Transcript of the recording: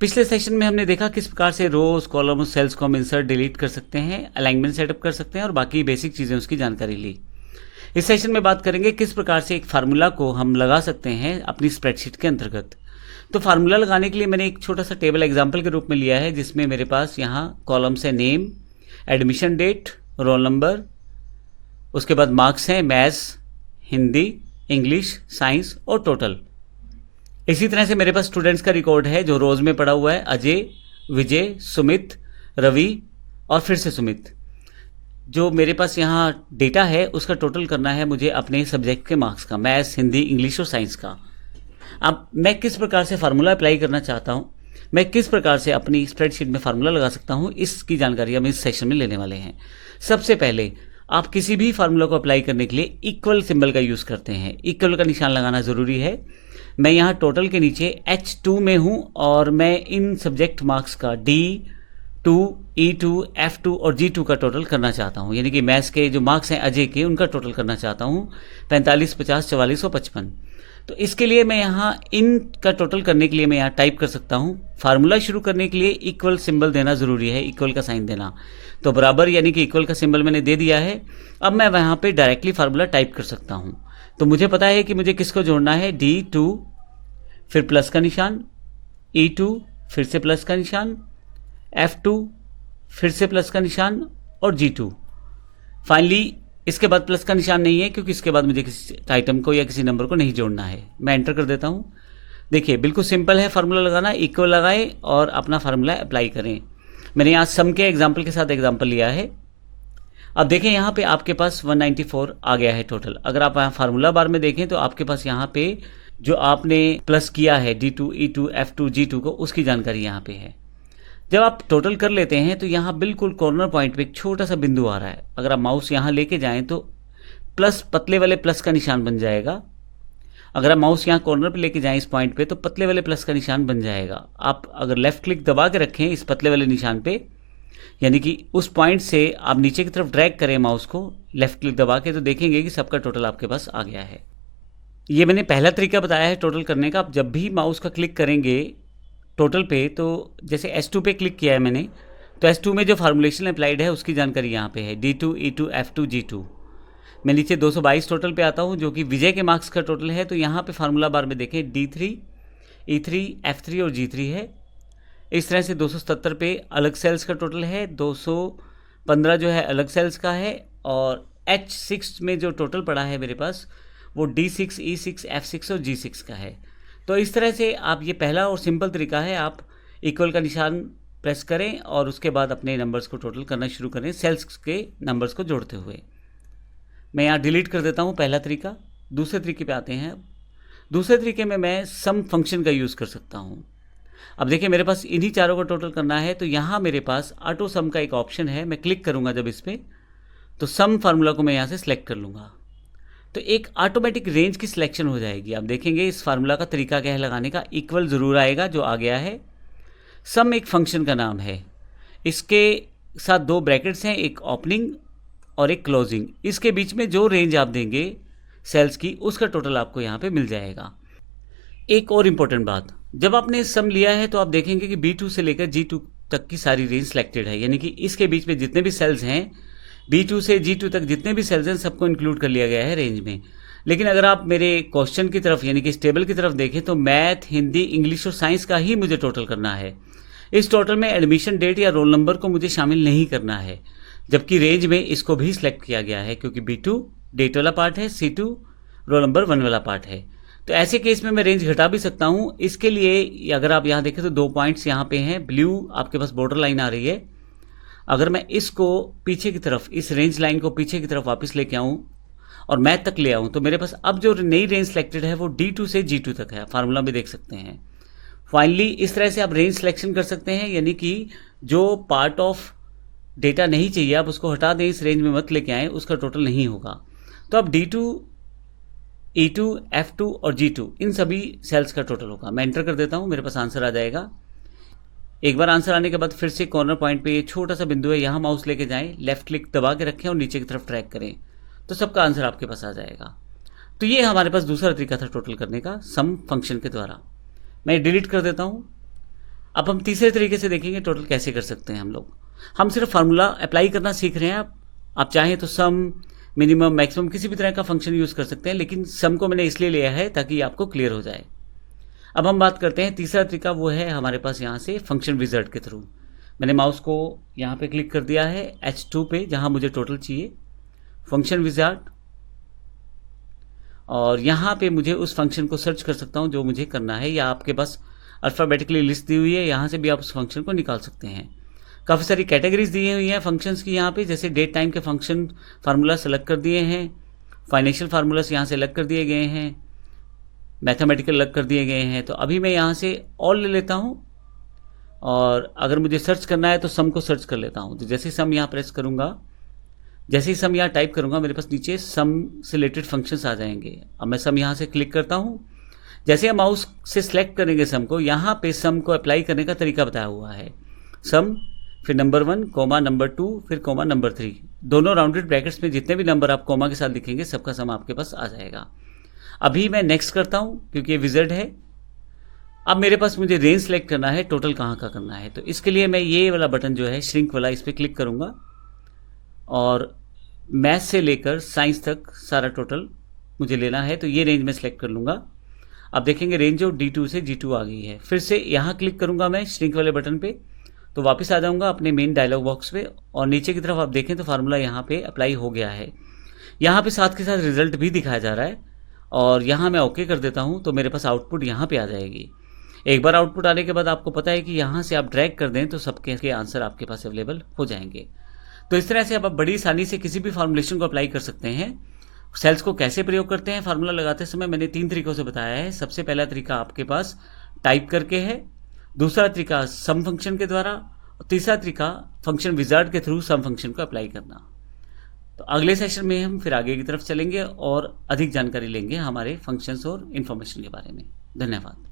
पिछले सेशन में हमने देखा किस प्रकार से रोज कॉलम और सेल्स को हम इंसर्ट डिलीट कर सकते हैं, अलाइनमेंट सेटअप कर सकते हैं और बाकी बेसिक चीज़ें उसकी जानकारी ली। इस सेशन में बात करेंगे किस प्रकार से एक फार्मूला को हम लगा सकते हैं अपनी स्प्रेडशीट के अंतर्गत। तो फार्मूला लगाने के लिए मैंने एक छोटा सा टेबल एग्जाम्पल के रूप में लिया है, जिसमें मेरे पास यहाँ कॉलम्स है name, admission date, roll number, उसके बाद मार्क्स हैं मैथ्स, हिंदी, इंग्लिश, साइंस और टोटल। इसी तरह से मेरे पास स्टूडेंट्स का रिकॉर्ड है जो रोज में पड़ा हुआ है, अजय, विजय, सुमित, रवि और फिर से सुमित। जो मेरे पास यहाँ डेटा है उसका टोटल करना है मुझे अपने सब्जेक्ट के मार्क्स का, मैथ्स, हिंदी, इंग्लिश और साइंस का। अब मैं किस प्रकार से फार्मूला अप्लाई करना चाहता हूँ, मैं किस प्रकार से अपनी स्प्रेडशीट में फार्मूला लगा सकता हूँ, इसकी जानकारी हम इस सेशन में लेने वाले हैं। सबसे पहले आप किसी भी फार्मूला को अप्लाई करने के लिए इक्वल सिंबल का यूज़ करते हैं। इक्वल का निशान लगाना ज़रूरी है। मैं यहाँ टोटल के नीचे H2 में हूँ और मैं इन सब्जेक्ट मार्क्स का D2, E2, F2 और G2 का टोटल करना चाहता हूँ, यानी कि मैथ्स के जो मार्क्स हैं अजय के उनका टोटल करना चाहता हूँ 45, 50, 44 और 55। तो इसके लिए मैं यहाँ इन का टोटल करने के लिए मैं यहाँ टाइप कर सकता हूँ। फार्मूला शुरू करने के लिए इक्वल सिंबल देना ज़रूरी है, इक्वल का साइन देना। तो बराबर यानी कि इक्वल का सिंबल मैंने दे दिया है। अब मैं वहाँ पे डायरेक्टली फार्मूला टाइप कर सकता हूँ। तो मुझे पता है कि मुझे किसको जोड़ना है, D2 फिर प्लस का निशान, E2 फिर से प्लस का निशान, F2 फिर से प्लस का निशान और G2। फाइनली इसके बाद प्लस का निशान नहीं है क्योंकि इसके बाद मुझे किसी आइटम को या किसी नंबर को नहीं जोड़ना है। मैं एंटर कर देता हूँ। देखिए बिल्कुल सिंपल है फार्मूला लगाना, इक्वल लगाएं और अपना फार्मूला अप्लाई करें। मैंने यहाँ सम के एग्जाम्पल के साथ एग्जाम्पल लिया है। अब देखें यहाँ पे आपके पास 194 आ गया है टोटल। अगर आप यहाँ फार्मूला बार में देखें तो आपके पास यहाँ पे जो आपने प्लस किया है D2, E2, F2, G2 को, उसकी जानकारी यहाँ पे है। जब आप टोटल कर लेते हैं तो यहाँ बिल्कुल कॉर्नर पॉइंट पे एक छोटा सा बिंदु आ रहा है। अगर आप माउस यहाँ लेके जाएं तो प्लस, पतले वाले प्लस का निशान बन जाएगा। अगर आप माउस यहाँ कॉर्नर पे लेके जाएं इस पॉइंट पे तो पतले वाले प्लस का निशान बन जाएगा। आप अगर लेफ्ट क्लिक दबा के रखें इस पतले वाले निशान पे, यानी कि उस पॉइंट से आप नीचे की तरफ ड्रैग करें माउस को लेफ्ट क्लिक दबा के, तो देखेंगे कि सबका टोटल आपके पास आ गया है। ये मैंने पहला तरीका बताया है टोटल करने का। आप जब भी माउस का क्लिक करेंगे टोटल पे, तो जैसे S2 पे क्लिक किया है मैंने, तो S2 में जो फार्मूलेशन अप्लाइड है उसकी जानकारी यहाँ पे है, D2, E2, F2, G2। मैं नीचे 222 टोटल पे आता हूँ जो कि विजय के मार्क्स का टोटल है। तो यहाँ पे फार्मूला बार में देखें D3, E3, F3 और G3 है। इस तरह से 277 पे अलग सेल्स का टोटल है, 215 जो है अलग सेल्स का है और H6 में जो टोटल पड़ा है मेरे पास वो D6, E6, F6 और G6 का है। तो इस तरह से आप, ये पहला और सिंपल तरीका है, आप इक्वल का निशान प्रेस करें और उसके बाद अपने नंबर्स को टोटल करना शुरू करें सेल्स के नंबर्स को जोड़ते हुए। मैं यहाँ डिलीट कर देता हूँ पहला तरीका। दूसरे तरीके पे आते हैं। दूसरे तरीके में मैं सम फंक्शन का यूज़ कर सकता हूँ। अब देखिए मेरे पास इन्हीं चारों को टोटल करना है, तो यहाँ मेरे पास ऑटो सम का एक ऑप्शन है। मैं क्लिक करूँगा जब इस पर, तो सम फार्मूला को मैं यहाँ से सिलेक्ट कर लूँगा तो एक ऑटोमेटिक रेंज की सिलेक्शन हो जाएगी। आप देखेंगे इस फार्मूला का तरीका क्या है लगाने का, इक्वल ज़रूर आएगा जो आ गया है। सम एक फंक्शन का नाम है, इसके साथ दो ब्रैकेट्स हैं, एक ओपनिंग और एक क्लोजिंग। इसके बीच में जो रेंज आप देंगे सेल्स की उसका टोटल आपको यहाँ पे मिल जाएगा। एक और इम्पोर्टेंट बात, जब आपने सम लिया है तो आप देखेंगे कि B2 से लेकर G2 तक की सारी रेंज सिलेक्टेड है, यानी कि इसके बीच में जितने भी सेल्स हैं B2 से G2 तक जितने भी सेल्स हैं सबको इंक्लूड कर लिया गया है रेंज में। लेकिन अगर आप मेरे क्वेश्चन की तरफ यानी कि इस टेबल की तरफ देखें तो मैथ, हिंदी, इंग्लिश और साइंस का ही मुझे टोटल करना है। इस टोटल में एडमिशन डेट या रोल नंबर को मुझे शामिल नहीं करना है, जबकि रेंज में इसको भी सिलेक्ट किया गया है क्योंकि B2 डेट वाला पार्ट है, C2 रोल नंबर 1 वाला पार्ट है। तो ऐसे केस में मैं रेंज घटा भी सकता हूँ। इसके लिए अगर आप यहाँ देखें तो 2 पॉइंट्स यहाँ पे हैं, ब्लू आपके पास बॉर्डर लाइन आ रही है। अगर मैं इसको पीछे की तरफ, इस रेंज लाइन को पीछे की तरफ वापस लेके आऊँ और मैथ तक ले आऊँ, तो मेरे पास अब जो नई रेंज सेलेक्टेड है वो D2 से G2 तक है। फार्मूला में देख सकते हैं। फाइनली इस तरह से आप रेंज सिलेक्शन कर सकते हैं, यानी कि जो पार्ट ऑफ डेटा नहीं चाहिए आप उसको हटा दें, इस रेंज में मत लेके आएँ, उसका टोटल नहीं होगा। तो अब D2, E2, F2 और G2 इन सभी सेल्स का टोटल होगा। मैं एंटर कर देता हूँ, मेरे पास आंसर आ जाएगा। एक बार आंसर आने के बाद फिर से कॉर्नर पॉइंट पे ये छोटा सा बिंदु है, यहाँ माउस लेके जाएं, लेफ्ट क्लिक दबा के रखें और नीचे की तरफ ट्रैक करें, तो सबका आंसर आपके पास आ जाएगा। तो ये हमारे पास दूसरा तरीका था टोटल करने का सम फंक्शन के द्वारा। मैं डिलीट कर देता हूँ। अब हम तीसरे तरीके से देखेंगे टोटल कैसे कर सकते हैं हम लोग। हम सिर्फ फार्मूला अप्लाई करना सीख रहे हैं। आप चाहें तो सम, मिनिमम, मैक्सिमम किसी भी तरह का फंक्शन यूज़ कर सकते हैं, लेकिन सम को मैंने इसलिए लिया है ताकि आपको क्लियर हो जाए। अब हम बात करते हैं तीसरा तरीका, वो है हमारे पास यहाँ से फंक्शन विज़ार्ड के थ्रू। मैंने माउस को यहाँ पे क्लिक कर दिया है H2 पे, जहाँ मुझे टोटल चाहिए, फंक्शन विज़ार्ड, और यहाँ पे मुझे उस फंक्शन को सर्च कर सकता हूँ जो मुझे करना है, या आपके पास अल्फ़ाबेटिकली लिस्ट दी हुई है, यहाँ से भी आप उस फंक्शन को निकाल सकते हैं। काफ़ी सारी कैटेगरीज दी हुई हैं फंक्शंस की यहाँ पे, जैसे डेट टाइम के फंक्शन फार्मूला सेलेक्ट कर दिए हैं, फाइनेंशियल फार्मूलास यहाँ से अलग कर दिए गए हैं, मैथमेटिकल अलग कर दिए गए हैं। तो अभी मैं यहाँ से ऑल ले लेता हूँ, और अगर मुझे सर्च करना है तो सम को सर्च कर लेता हूँ। तो जैसे ही सम यहाँ प्रेस करूँगा, जैसे ही सम यहाँ टाइप करूँगा, मेरे पास नीचे सम से रिलेटेड फंक्शंस आ जाएंगे। अब मैं सम यहाँ से क्लिक करता हूँ। जैसे हम माउस से सिलेक्ट करेंगे सम को, यहाँ पे सम को अप्लाई करने का तरीका बताया हुआ है। सम, फिर नंबर 1, कोमा नंबर 2, फिर कोमा नंबर 3, दोनों राउंडेड ब्रैकेट्स में जितने भी नंबर आप कोमा के साथ लिखेंगे सबका सम आपके पास आ जाएगा। अभी मैं नेक्स्ट करता हूँ क्योंकि ये विज़ार्ड है। अब मेरे पास मुझे रेंज सेलेक्ट करना है, टोटल कहाँ का करना है। तो इसके लिए मैं ये वाला बटन जो है श्रिंक वाला, इस पर क्लिक करूँगा, और मैथ से लेकर साइंस तक सारा टोटल मुझे लेना है। तो ये रेंज में सेलेक्ट कर लूँगा। अब देखेंगे रेंज जो D2 से G2 आ गई है। फिर से यहाँ क्लिक करूँगा मैं श्रिंक वाले बटन पे, तो वापस आ जाऊँगा अपने मेन डायलॉग बॉक्स पे, और नीचे की तरफ आप देखें तो फार्मूला यहाँ पे अप्लाई हो गया है। यहाँ पे साथ के साथ रिजल्ट भी दिखाया जा रहा है, और यहाँ मैं ओके कर देता हूँ तो मेरे पास आउटपुट यहाँ पे आ जाएगी। एक बार आउटपुट आने के बाद आपको पता है कि यहाँ से आप ड्रैग कर दें तो सबके के आंसर आपके पास अवेलेबल हो जाएंगे। तो इस तरह से आप बड़ी आसानी से किसी भी फॉर्मुलेशन को अप्लाई कर सकते हैं। सेल्स को कैसे प्रयोग करते हैं फार्मूला लगाते समय, मैंने 3 तरीकों से बताया है। सबसे पहला तरीका आपके पास टाइप करके है, दूसरा तरीका सम फंक्शन के द्वारा, और तीसरा तरीका फंक्शन विज़ार्ड के थ्रू सम फंक्शन को अप्लाई करना। तो अगले सेशन में हम फिर आगे की तरफ चलेंगे और अधिक जानकारी लेंगे हमारे फंक्शंस और इन्फॉर्मेशन के बारे में। धन्यवाद।